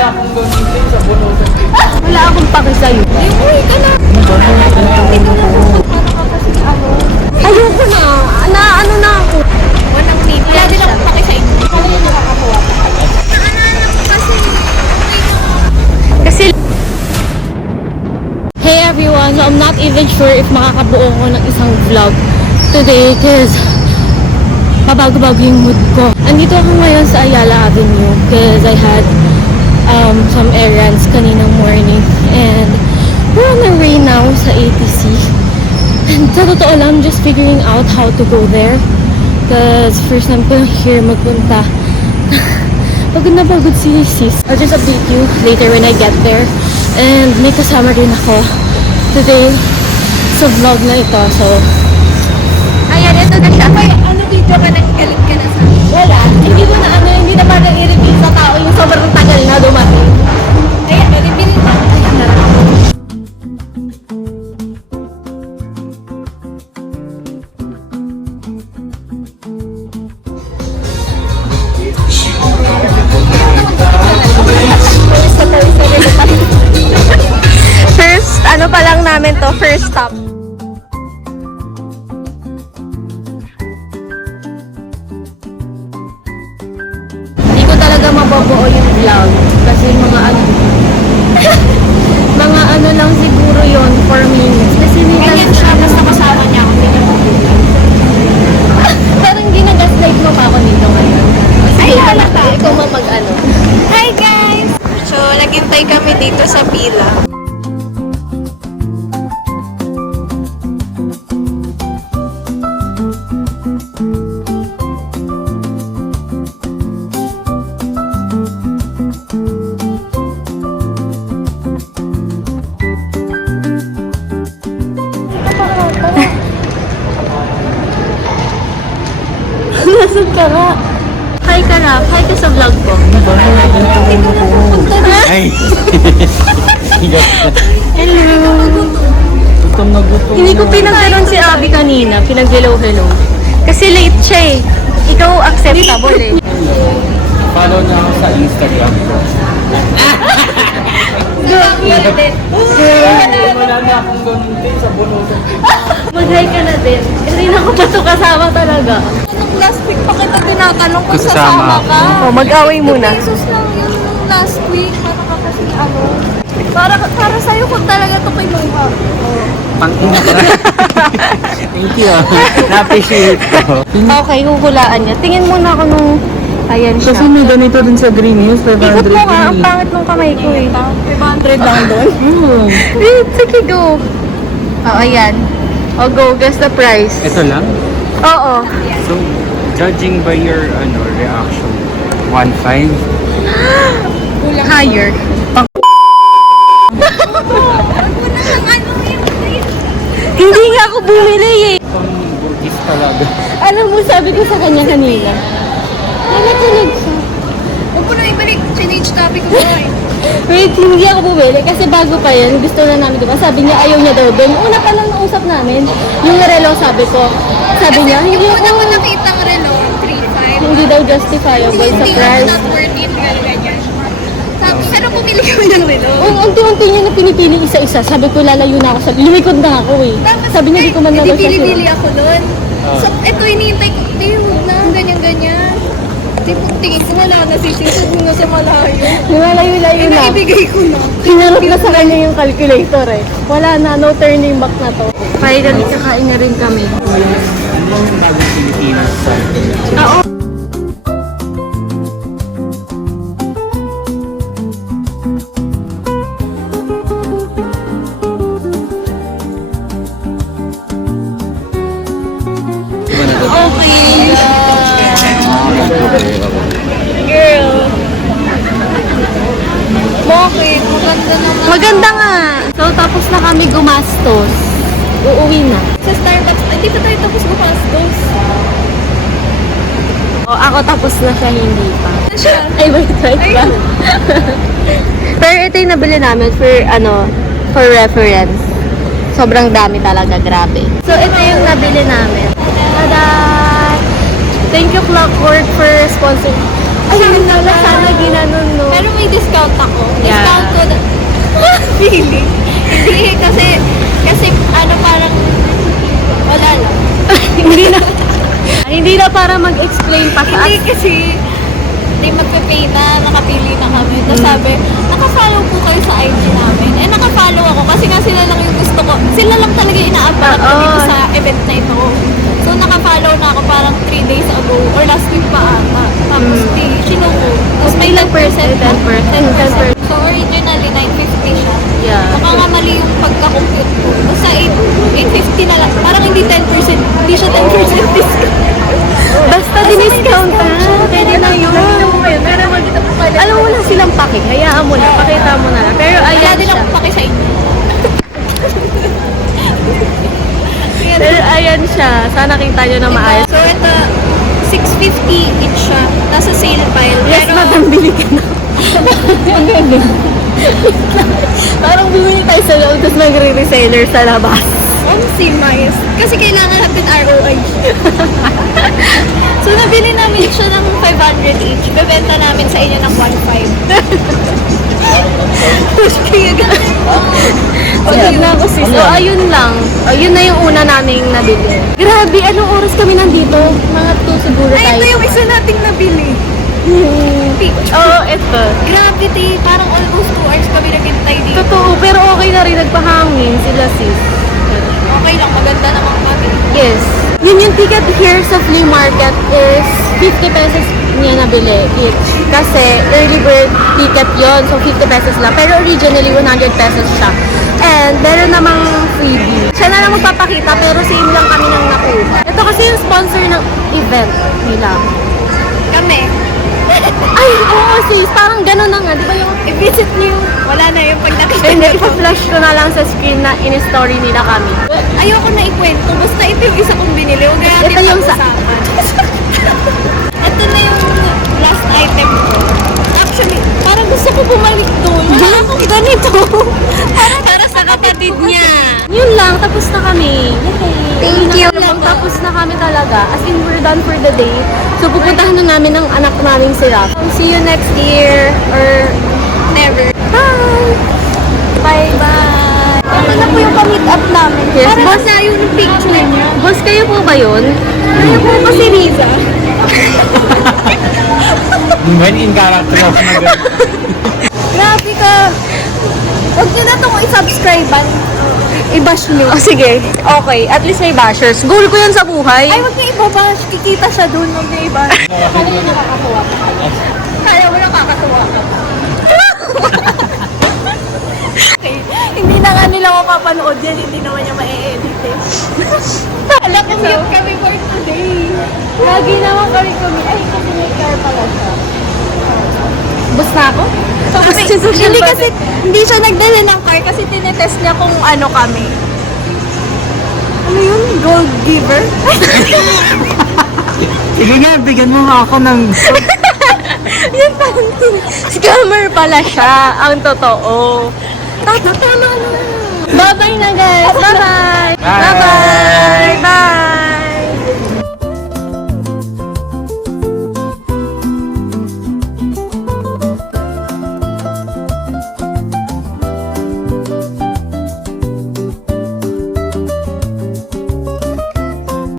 na akong gamitin sa bunutan. Wala akong paki sa'yo. Uy, ka na. Ayoko na. Ano na ako. Walang need. Wala din akong paki sa inyo. Kasi hey everyone, so I'm not even sure if makakabuo ko ng isang vlog today because pabago-bago yung mood ko. Andito ako ngayon sa Ayala Avenue because I had some errands kaninang morning and we're on the way now sa ATC. And sa totoo lang, I'm just figuring out how to go there because first time ko here magpunta. Pagod na pagod si sis. I'll just update you later when I get there. And may kasama rin ako today sa vlog na ito. So, Ayan, ito na siya. Ay, ano video ka nang galit ka na sa akin? wala. Hindi ko na hindi na parang i-reveal sa tao yung sobrang tagal na dumating. Ayan, reveal na. Ayan na. First, ano pa lang namin to, first stop. Hindi ko talaga mababuo yung vlog kasi mga ano lang siguro yon 4 minutes. Kasi Ganyan siya, basta kasama niya ako. parang ginagaslight mo pa ako dito ngayon. Ay, halata. Ikaw mag-ano. Hi guys! So, naghintay kami dito sa pila. Nasaan ka nga? Hi ka na. Hi ka sa vlog ko. Ay! Hello! Gutom na gutom. Hindi ko pinagdalan si Abby kanina. Pinag-hello-hello. Kasi late siya eh. Ikaw acceptable eh. Follow na ako sa Instagram ko. Wala na akong gamitin sa bunutan. Mag-hi ka na din. Hindi na ako pato kasama talaga. Nung last week pa kita tinatanong kung Kasama sasama ako. ka. Oh, mag-away muna. Jesus lang yun nung last week. Para ka kasi para sa'yo kung talaga ito kay Mungha. Pang-ina ka. Thank you. Na-appreciate ko. Okay, huhulaan niya. Tingin muna ako nung... Ayan siya. Kasi may ganito din sa Green News, 500 Ikot mo nga. Ang pangit nung kamay ko eh. 500 lang doon. Wait, sige, go. Oh, ayan. Oh, go. Guess the price. Ito lang? Oo. So, judging by your reaction, 1.5? Higher. Hindi nga ako bumili eh. Itong burgis talaga. Alam mo, sabi ko sa kanya kanina. Nalakilig siya. Huwag ko na ibalik. Change topic ko eh. Wait, hindi ako bumili kasi bago pa yan, gusto na namin diba? Sabi niya ayaw niya daw doon. Una pa lang nausap namin, yung relo sabi ko. Sabi niya, Yung una ko nakitang relo, 3.5. hindi daw justifiable sa Hindi price. not worth it. Ganyan. Tapos, pero pumili kami ng relo. Unti-unti niya na pinipili isa-isa. Sabi ko, lalayo na ako. Lumikod na ako eh. Sabi niya, di ko man Hindi nalaw siya pili-pili ako doon. So, ito hinihintay ko. Huwag na, ganyan-ganyan. Tingin ko wala na, sisisod mo na sa malayo. Lumalayo-layo na. Ibigay ko na. Kinarap na sa kanya yung calculator eh. Wala na, no turning back na to. Finally, kakain na rin kami. Anong bagong Pilipinas sa Oo. Okay. Girl. Bakit? Maganda naman. Maganda nga. So, tapos na kami gumastos. Uuwi na. Sa Starbucks, hindi pa tayo tapos bumastos. O, ako tapos na siya, hindi pa. Ano siya? Ay, wait ba? Ayun. Pero ito yung nabili namin for reference. Sobrang dami talaga, grabe. So, ito yung nabili namin. Tada! Thank you, Clockwork, for sponsoring. Ay, hindi na sana ginanon, no? Pero may discount ako. Yeah. Discount ko na. Feeling. Hindi, kasi ano parang, wala lang. Hindi na para mag-explain pa sa Hindi kasi, hindi magpe-pay na, nakapili na kami. Mm. Tapos sabi, nakafollow po kayo sa IG namin. Eh, nakafollow ako kasi nga sila lang yung gusto ko. Sila lang talaga yung inaabangan ko Oo. dito sa event na ito. So, nakafollow na ako parang 3 days ago or last week pa ata. Tapos, sinuko. Tapos may 10%. 10%. So, originally, 950 siya. Yeah. Baka nga mali yung pagka-compute ko. Basta 850 na lang. Parang hindi 10%. Hindi siya 10% discount. Basta diniscount ka. Pwede na yun. Pero magkita po kayo. Alam mo lang silang paki. Hayaan mo na. Pakita mo na lang. Pero Wala ayan din siya. ako paki sa inyo. Pero ayan siya. Sana kita nyo na maayos. So, ito, 650 each siya. Nasa sale pile. Yes, Pero, madam, bili ka na. Parang bumili tayo sa loob, tapos magre-reseller sa labas. si mais. Kasi kailangan natin ROI. So, nabili namin siya ng 500 each. Bebenta namin sa inyo ng 1.5. Push kayo ganun. Pagod na ako sis. So, ayun lang. Ayun na yung una naming nabili. Grabe, anong oras kami nandito? Mga 2 siguro Ay, tayo. ito yung isa nating nabili. Peach. Oo, eto. Grabe, te. Parang almost 2 hours kami naghintay dito. Totoo, pero okay na rin. Nagpahangin sila sis. Okay lang, maganda naman kami. Yes. Yun yung ticket here sa flea market is 50 pesos niya nabili each. Kasi early bird ticket yon, so 50 pesos lang. Pero originally 100 pesos siya. And meron namang freebie. Siya na lang magpapakita pero same lang kami nang nakuha. Ito kasi yung sponsor ng event nila. Kami. Ay, oo sis, parang gano'n na nga. Di ba yung I-visit niyo. Wala na yung pag nakita hindi, niyo. pa-flash ko na lang sa screen na in-story nila kami. Ayoko na ikwento. Basta ito yung isa kong binili. Huwag na natin Ito yung sa- pag-usapan. Ito na yung last item ko. Actually, parang gusto ko bumalik doon. Wala akong ganito. para sa kapatid niya. Yun lang, tapos na kami. Thank you. Tapos na kami talaga. As in, we're done for the day. So, pupuntahan na namin ang anak namin sila. See you next year. Or, Never. bye! Bye-bye. Ito na po yung pa-meet up namin. Yes, Parang boss. nasa yung picture niya. Boss, kayo po ba yun? Ano po ba si Riza? When in character ako mag Grabe ka. Huwag niyo na itong i-subscribe-an. I-bash niyo. Oh, sige. Okay. At least may bashers. Goal ko yan sa buhay. Ay, huwag niyo i-bash. Kikita siya doon. Huwag niyo i-bash. Kaya mo nakakatuwa ka. Kaya mo nakakatuwa ka. Okay. Hindi na nga nila mapapanood yan. Hindi naman niya ma-edit eh. Alam ko mute kami for today. Lagi naman kami. Ay, kasi may car pala siya. Boss na ako? Tapos Kasi, yung social hindi media. kasi, hindi siya nagdala ng car kasi tinetest niya kung ano kami. Ano yun? Gold giver? Sige nga, bigyan mo nga ako ng... Yan pa. Scammer pala siya. Ang totoo. Tama na. Bye-bye na guys. Bye-bye. Bye. Bye-bye. Bye.